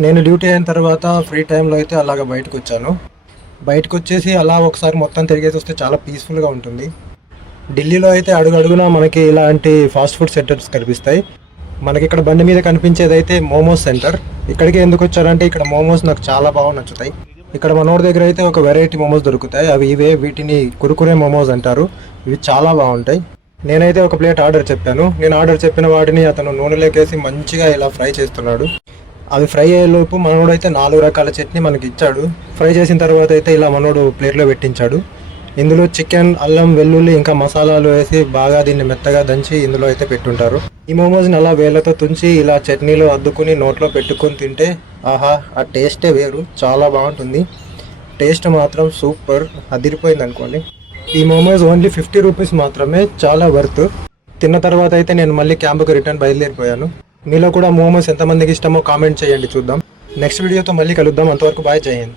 నేను డ్యూటీ అయిన తర్వాత ఫ్రీ టైంలో అయితే అలాగ బయటకు వచ్చాను. బయటకు వచ్చేసి అలా ఒకసారి మొత్తం తిరిగేసి వస్తే చాలా పీస్ఫుల్గా ఉంటుంది. ఢిల్లీలో అయితే అడుగడుగునా మనకి ఇలాంటి ఫాస్ట్ ఫుడ్ సెంటర్స్ కనిపిస్తాయి. మనకి ఇక్కడ బండి మీద కనిపించేది అయితే మోమోస్ సెంటర్. ఇక్కడికి ఎందుకు వచ్చారంటే ఇక్కడ మోమోస్ నాకు చాలా బాగా నచ్చుతాయి. ఇక్కడ మనోడి దగ్గర అయితే ఒక వెరైటీ మోమోస్ దొరుకుతాయి. అవి ఇవే, వీటిని కురుకురే మోమోస్ అంటారు. ఇవి చాలా బాగుంటాయి. నేనైతే ఒక ప్లేట్ ఆర్డర్ చెప్పాను. నేను ఆర్డర్ చెప్పిన వాటిని అతను నూనెలోకేసి మంచిగా ఇలా ఫ్రై చేస్తున్నాడు. అవి ఫ్రై అయ్యేలోపు మనోడు అయితే 4 రకాల చట్నీ మనకి ఇచ్చాడు. ఫ్రై చేసిన తర్వాత అయితే ఇలా మనోడు ప్లేట్లో పెట్టించాడు. ఇందులో చికెన్, అల్లం, వెల్లుల్లి ఇంకా మసాలాలు వేసి బాగా దీన్ని మెత్తగా దంచి ఇందులో అయితే పెట్టుంటారు. ఈ మోమోస్ని అలా వేళ్ళతో తుంచి ఇలా చట్నీలో అద్దుకుని నోట్లో పెట్టుకొని తింటే ఆహా, ఆ టేస్టే వేరు, చాలా బాగుంటుంది. టేస్ట్ మాత్రం సూపర్, అదిరిపోయింది అనుకోండి. ఈ మోమోస్ ఓన్లీ 50 రూపీస్ మాత్రమే, చాలా వర్త్. తిన్న తర్వాత అయితే నేను మళ్ళీ క్యాంపుకి రిటర్న్ బయలుదేరిపోయాను. మీలో కూడా మోమోస్ ఎంతమందికి ఇష్టమో కామెంట్ చేయండి, చూద్దాం. నెక్స్ట్ వీడియోతో మళ్ళీ కలుద్దాం. అంతవరకు బాయ్, జై హింద్.